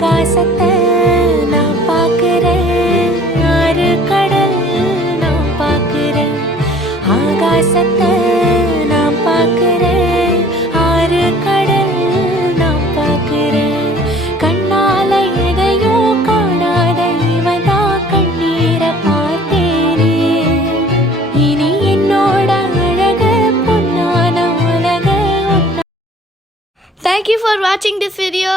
ஆகாசத்தை நான் பார்க்கிறேன், ஆறு கடல் நான் பார்க்கிறேன். ஆகாசத்தை நான் பார்க்கிறேன், ஆறு கடல் நான் பார்க்கிறேன். கண்ணால எதையும் காணாத இவதா கண்ணீரை பார்த்தேனே. இனி என்னோட அழக பொன்னான உலக. Thank you for watching this video.